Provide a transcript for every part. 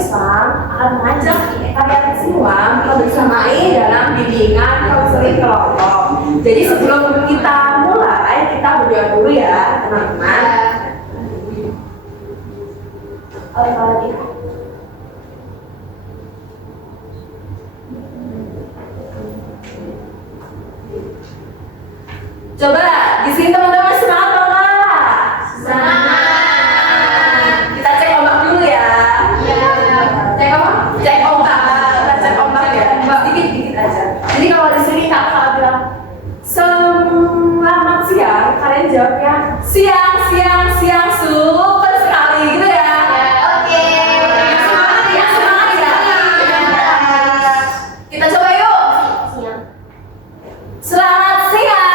Islam akan mengajak kalian semua bersamai dalam bimbingan konseling kelompok. Jadi sebelum kita mulai, kita berdoa dulu ya teman-teman. Coba di sini teman-teman semangat atau enggak? Semangat. Kita cek ombak dulu ya. Cek apa? Cek ombak. Kita cek ombak ya. Dikit-dikit aja. Jadi kalau di sini kakak bilang selamat siang, kalian jawabnya siang, siang, siang, super sekali gitu ya. Oke. Semangat ya, semangat ya. Kita coba yuk. Selamat siang.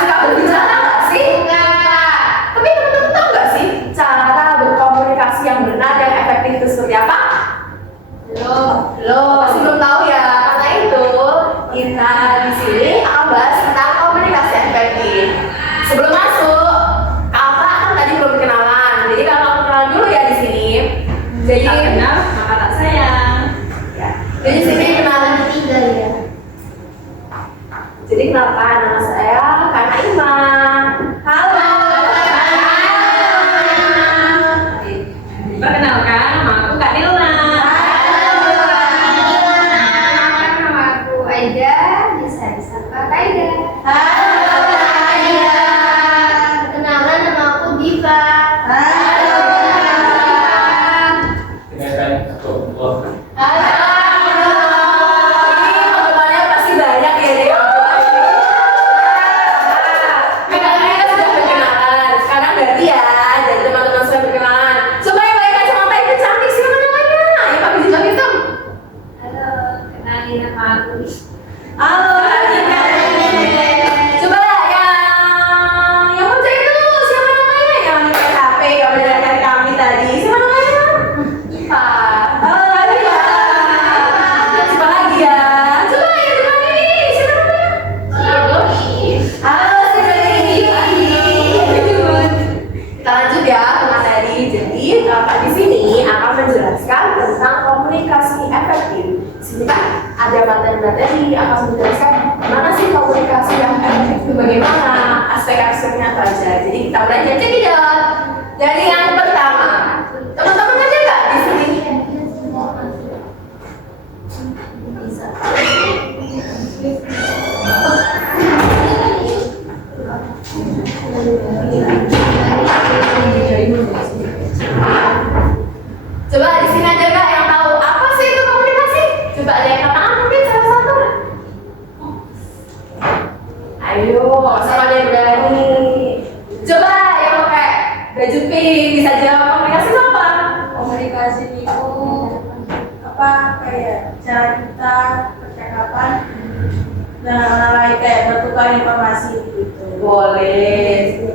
Suka berbicara nggak sih? Tapi teman-teman tahu nggak sih cara berkomunikasi yang benar dan efektif itu seperti apa? Belum. Pasti belum tahu ya. Karena itu kita di sini akan bahas tentang komunikasi efektif. Sebelum masuk, kakak kan tadi belum kenalan. Jadi kakak kenalan dulu ya di sini. Jadi Kenal, maka tak sayang. ya. Jadi di sini kenalan ketiga ya. Jadi kenalkan, nama saya Kana Ima. Halo. Perkenalkan, nama aku Kak Nilna. Perkenalkan, nama aku Aida, bisa disapa Kak Aida. Halo, Aida. Perkenalan, nama aku Diva. Halo, teman-temannya pasti banyak ya deh. Kakaknya sudah berkenalan. Sekarang ganti ya. Jadi teman-teman sudah berkenalan. Coba yang pakai kacamata itu cantik siapa namanya? Yang pakai hijab hitam. Halo, kenalin nama aku. Halo, Aida. Coba yang bocah itu siapa namanya? Yang pakai HP, yang mendengarkan kami tadi. Siapa namanya? Diva. Halo, Aida. Coba lagi ya. Coba yang depan ini. Siapa namanya? Halo, Siti. Kita lanjut ya teman tadi. Jadi kakak di sini akan menjelaskan tentang komunikasi efektif. Di sini kan ada materi-materi akan menjelaskan mana sih komunikasi yang efektif itu bagaimana aspek-aspeknya apa aja. Jadi kita belajar cekidot dari yang pertama. Teman-teman ada nggak di sini? Coba di sini ada nggak yang tahu apa sih itu komunikasi? Coba ada yang katakan mungkin salah satu. Ayo, sama ada yang berani. Coba yang pakai baju pink bisa jawab komunikasi itu apa? Komunikasi itu apa kayak cara kita percakapan dan lain kayak bertukar informasi gitu. Boleh.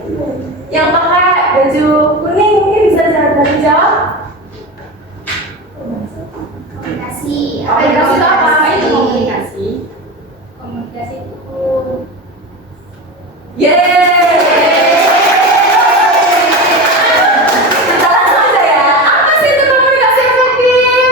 Yang pakai baju kuning mungkin bisa jawab. Komunikasi. Komunikasi itu apa? Apa itu komunikasi? Komunikasi itu Yeay! Kita langsung aja ya. Apa sih itu komunikasi efektif?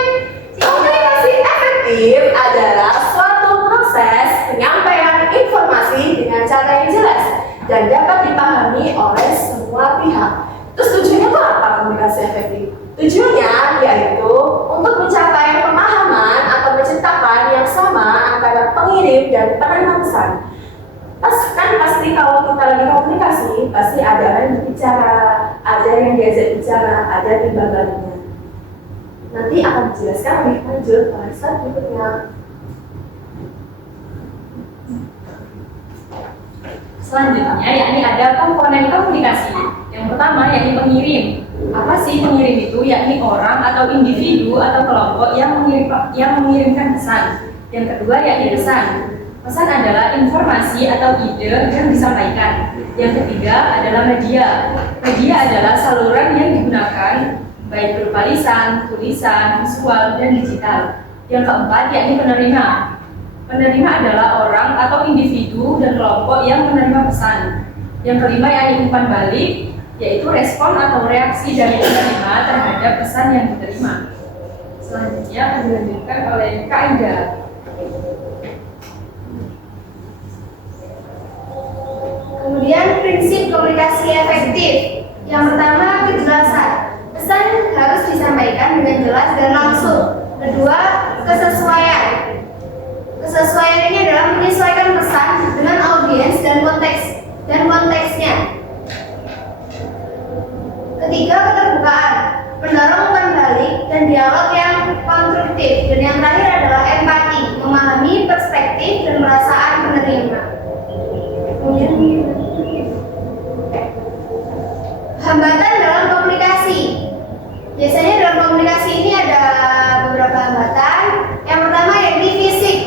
Komunikasi efektif adalah suatu proses penyampaian informasi dengan cara yang jelas dan dapat dipahami oleh semua pihak. Terus tujuannya itu apa komunikasi efektif? Tujuannya yaitu untuk mencapai pemahaman atau menciptakan yang sama antara pengirim dan penerima pesan. Pasti kalau kita lagi komunikasi pasti ada yang bicara, ada yang diajak bicara, ada timbangannya. Nanti akan dijelaskan lebih lanjut pada slide berikutnya. Selanjutnya yakni ada komponen komunikasi. Yang pertama yakni pengirim. Apa sih pengirim itu? Yakni orang atau individu atau kelompok yang mengirimkan pesan. Yang kedua yakni pesan. Pesan adalah informasi atau ide yang disampaikan. Yang ketiga adalah media. Media adalah saluran yang digunakan baik berupa lisan, tulisan, visual, dan digital. Yang keempat yakni penerima. Penerima adalah orang atau individu dan kelompok yang menerima pesan. Yang kelima yakni umpan balik, yaitu respon atau reaksi dari penerima terhadap pesan yang diterima. Selanjutnya akan dilanjutkan oleh Kak Ida. Kemudian prinsip komunikasi efektif. Yang pertama, kejelasan. Pesan harus disampaikan dengan jelas dan langsung. Kedua, kesesuaian. Kesesuaian ini adalah menyesuaikan pesan dengan audiens dan konteksnya. Ketiga, keterbukaan. Mendorong umpan balik dan dialog yang konstruktif. Dan yang terakhir adalah empati, memahami perspektif dan perasaan penerima. Hambatan dalam komunikasi. Biasanya dalam komunikasi ini ada beberapa hambatan. Yang pertama yakni fisik.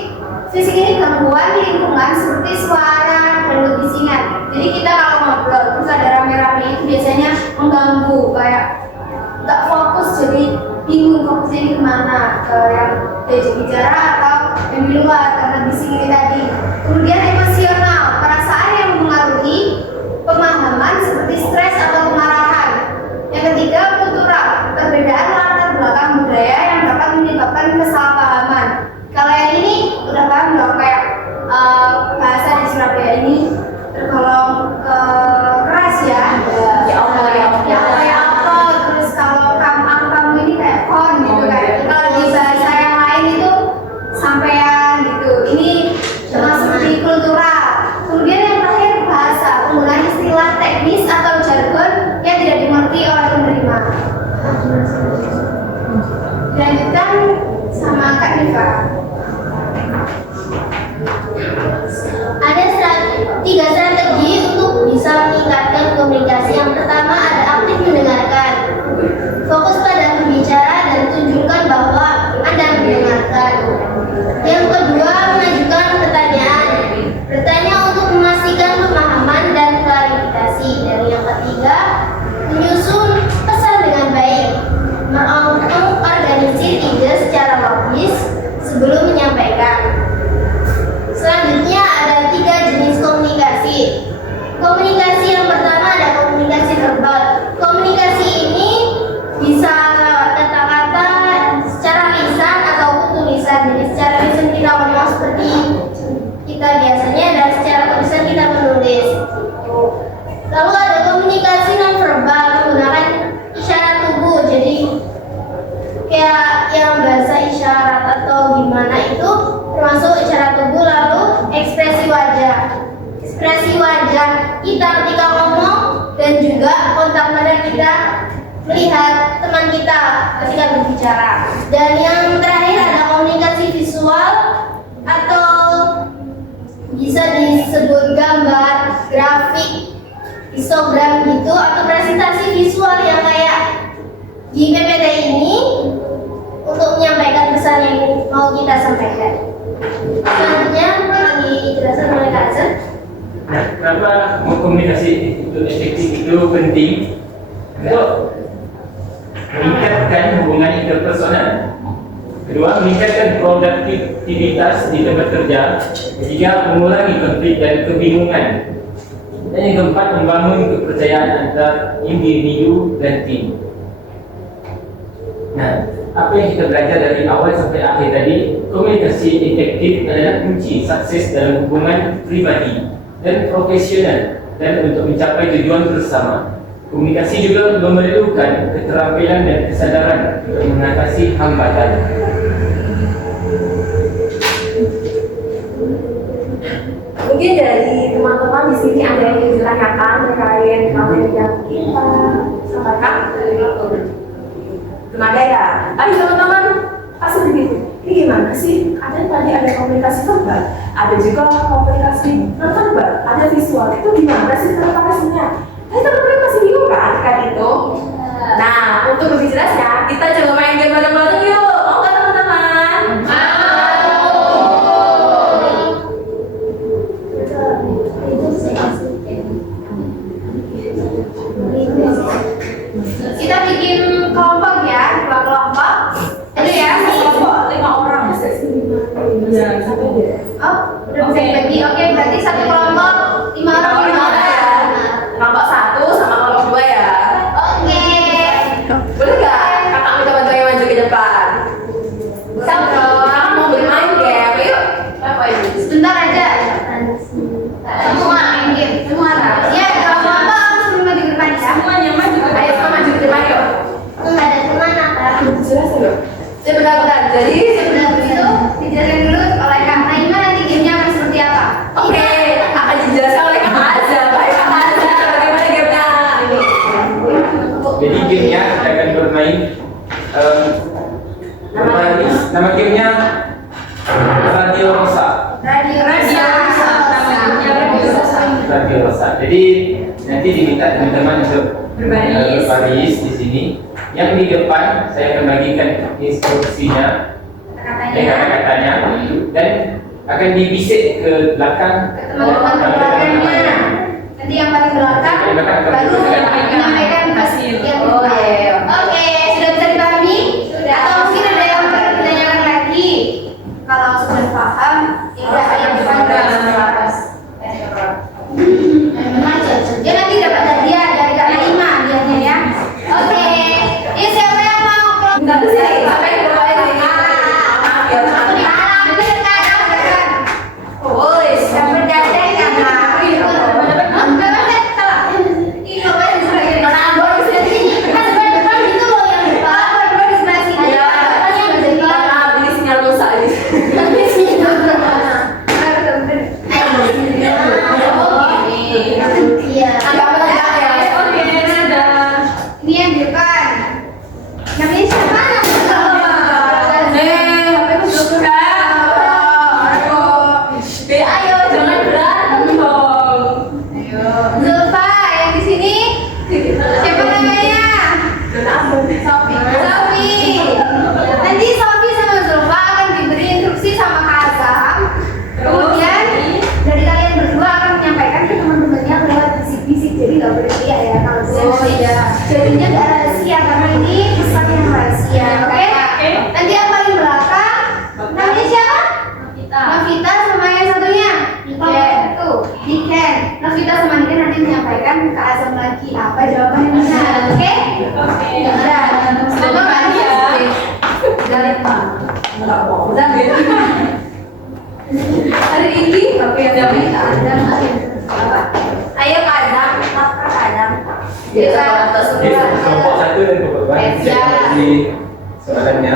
Fisik ini gangguan lingkungan seperti suara dan kebisingan. Jadi kita kalau ngobrol terus ada rame-rame itu biasanya mengganggu, kayak nggak fokus, jadi bingung fokusnya ini kemana, yang diajak bicara atau yang di luar karena bising ini tadi. Kemudian emosional, perasaan yang mempengaruhi pemahaman seperti stres atau kemarahan. Yang ketiga, kultural, perbedaan latar belakang budaya yang dapat menyebabkan kesalahpahaman. Kalau yang ini udah paham dong, kayak bahasa di Surabaya ini tergolong keras ya. Ya Allah, terus kalau kamu ini kayak kon gitu kan. Kalau di bahasa yang lain itu sampean gitu. Ini termasuk di kultural. Kemudian yang terakhir bahasa, penggunaan istilah teknis atau jargon yang tidak dimengerti oleh penerima. Dilanjutkan sama Kak Nifa. Ada tiga strategi untuk bisa meningkatkan komunikasi. Yang pertama ada aktif mendengarkan. Fokus pada pembicara dan tunjukkan bahwa Anda mendengarkan. Yang kedua, mengajukan pertanyaan. Bertanya untuk memastikan pemahaman dan klarifikasi. Dan yang ketiga, menyusun pesan dengan baik. Mengorganisir ide secara logis sebelum menyampaikan. Selanjutnya ada 3 jenis komunikasi. Komunikasi yang pertama ada komunikasi verbal. Komunikasi ini bisa lewat kata-kata secara lisan ataupun tulisan. Jadi secara lisan kita ngomong seperti kita biasanya, dan secara tulisan kita menulis. Lalu ada komunikasi non verbal menggunakan isyarat tubuh. Jadi kayak yang bahasa isyarat atau gimana itu termasuk isyarat tubuh. Lalu ekspresi wajah. Ekspresi wajah kita ketika ngomong dan juga kontak mata kita melihat teman kita ketika berbicara. Dan yang terakhir ada komunikasi visual atau bisa disebut gambar, grafik, histogram gitu, atau presentasi visual yang kayak di PPT ini untuk menyampaikan pesan yang mau kita sampaikan. Selanjutnya dijelaskan oleh Kak Azhar. Nah, kenapa komunikasi itu efektif itu penting? Untuk meningkatkan hubungan interpersonal. Kedua, meningkatkan produktivitas di tempat kerja. Ketiga, mengurangi konflik dan kebingungan. Dan yang keempat, membangun kepercayaan antara individu dan tim. Nah, apa yang kita belajar dari awal sampai akhir tadi, komunikasi efektif adalah kunci sukses dalam hubungan pribadi dan profesional dan untuk mencapai tujuan bersama. Komunikasi juga memerlukan keterampilan dan kesadaran untuk mengatasi hambatan. Mungkin dari teman-teman di sini ada yang ingin ditanyakan terkait materi yang kita sampaikan. Belum ada ya? Ayo teman-teman, pasti begitu. Ini gimana sih? Tadi ada komunikasi verbal, ada juga komunikasi non verbal, ada visual. Itu gimana sih komunikasinya? Teman-teman masih bingung kan itu? Nah, untuk lebih jelasnya, kita coba main game bareng-bareng yuk. Mau nggak teman-teman? Jadi gamenya kita akan bermain nama gamenya Radio Rosa. Radio Radio Rosa. Namanya Radio Rosa. Radio Rosa. Jadi nanti diminta teman-teman untuk berbaris di sini. Yang di depan saya akan bagikan instruksinya, kata-katanya, dan akan dibisik ke belakang teman-teman. Nanti yang paling belakang baru menyampaikan hasil. Oke, sudah bisa dipahami? Sudah. Atau mungkin ada yang perlu ditanyakan lagi? Kalau sudah paham, tidak ada yang ya nanti dapat hadiah dari Kak Naima hadiahnya ya. Oke, ini siapa yang mau? Bentar sih, sampai keluar dari Ini yang di depan. Namanya siapa? ayo jangan berantem dong. Zulfa yang di sini. Siapa namanya? Sofi. Nanti Sofi sama Zulfa akan diberi instruksi sama Kak Azam. Kemudian dari kalian berdua akan menyampaikan ke teman-temannya lewat bisik-bisik. Jadi nggak boleh lihat ya kalau jadinya nggak rahasia karena ini pesan yang rahasia. Oke? Nanti yang paling belakang namanya siapa? Novita sama yang satunya Niken. Novita sama Niken nanti menyampaikan ke Azam lagi apa jawaban yang benar. Oke? Semoga hari ini oke tapi Azam ayo Kak Azam, Kak Azam. kelompok 1 dan kelompok 2 di soalannya.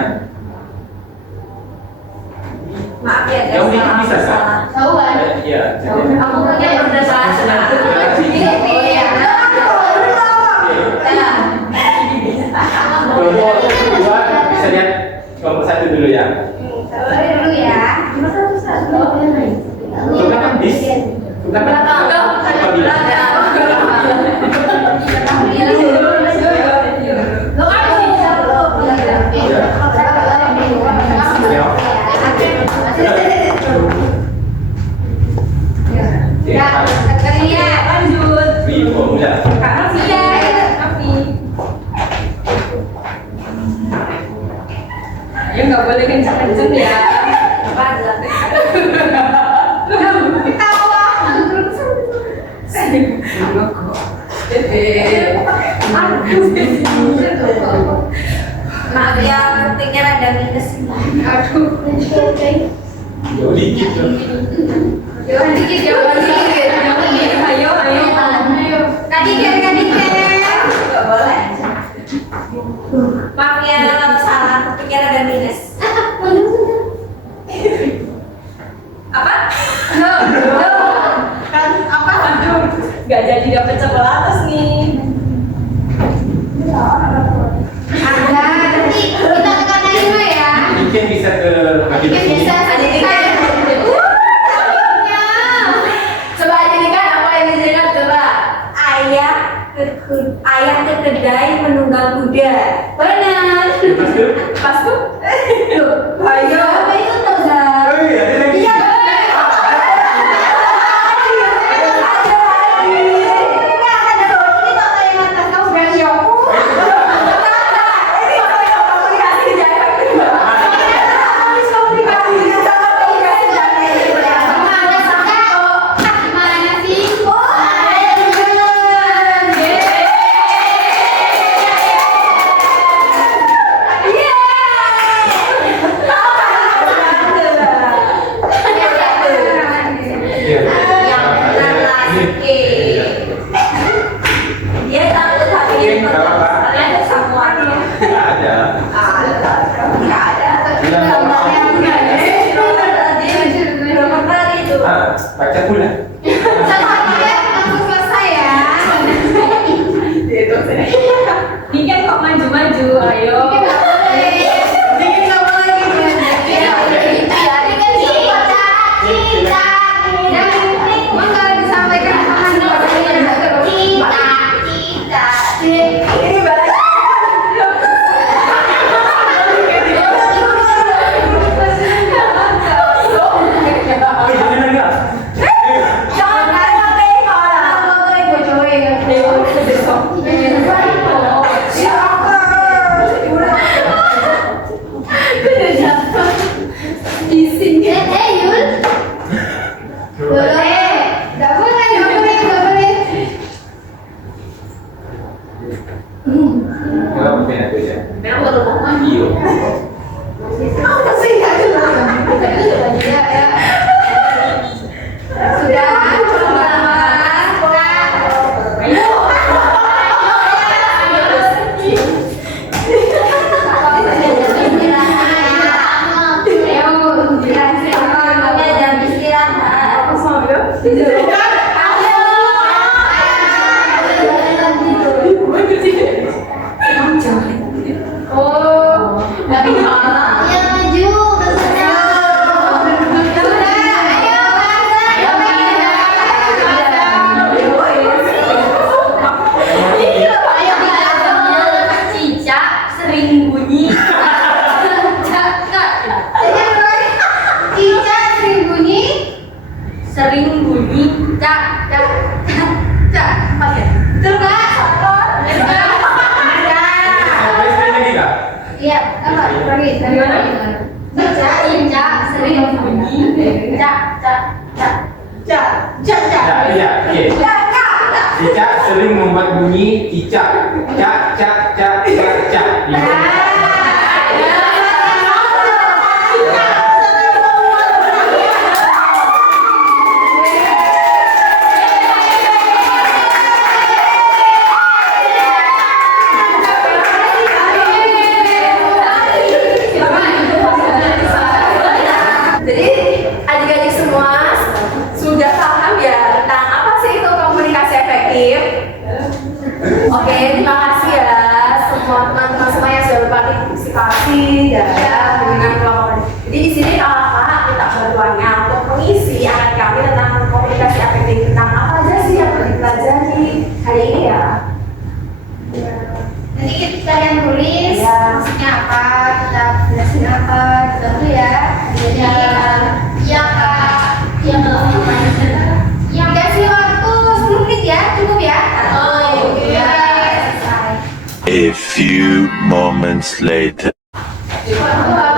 Maaf ya guys. Yang ini bisa kan? Tahuan. Iya. Kamu punya berdasarkan Kelompok 2 bisa lihat kelompok 1 dulu ya. Sabar dulu ya. Sudah kan bis? Sudah kan? Ya, sekalinya Lanjut. Formula. Kak Rafia. Raffi. Ayo nggak boleh kenceng-kenceng ya. ketawa. maaf ya, ketiknya ada minus. Aduh. Jauh dikit loh. Jangan dikit, jangan dikit. Ayo, ayo. Kadiken. Nggak boleh. Maaf ya, salah, ketiknya ada minus. Apa? Kan apa? Aduh, nggak jadi dapet coklat nih. Ada, nanti kita ke Kak Naima ya. Mungkin bisa ke bagian Mungkin sini. bisa sedikit. Coba aja nih kan, apa yang disediakan coba? Ayah ke kedai menunggang kuda. Benar. Lepas itu. Pas tuh. Ayo. Apa itu tuh, Zah? Oh iya, ada lagi. Iya. Enggak mungkin aku ya. Memang baru mau Iyo. apa sih nggak jelas? Ya, ya. Sudah, pertama. Ayo. Apa sama ya? Oh, nggak bisa. Yang maju ke sana. Cicak sering bunyi. Cicak sering bunyi. Sering bunyi. Cak, cak, cak, cak. Apa ya? Betul nggak? Boleh sekali lagi kak? Iya, apa? Pergi. Dari mana? Cicak, Cicak sering bunyi. Cak, cak, cak. Cak, cak, cak. Ya, iya, oke. Cicak sering membuat bunyi cicak. Cak, cak, cak, cak, cak. Jadi adik-adik semua sudah paham ya tentang apa sih itu komunikasi efektif? Oke, terima kasih ya semua teman-teman semua yang sudah berpartisipasi dalam dengan kelompok. Jadi di sini kakak minta bantuannya untuk mengisi akan kami tentang komunikasi efektif, tentang apa aja sih yang perlu dipelajari hari ini ya. Nanti kalian tulis Ya. maksudnya apa, kita jelasin apa, gitu ya. Jadi Ya kak. Ya kak. dikasih waktu 10 menit ya, cukup ya? Oh, iya. Selesai. A few moments later. Wah,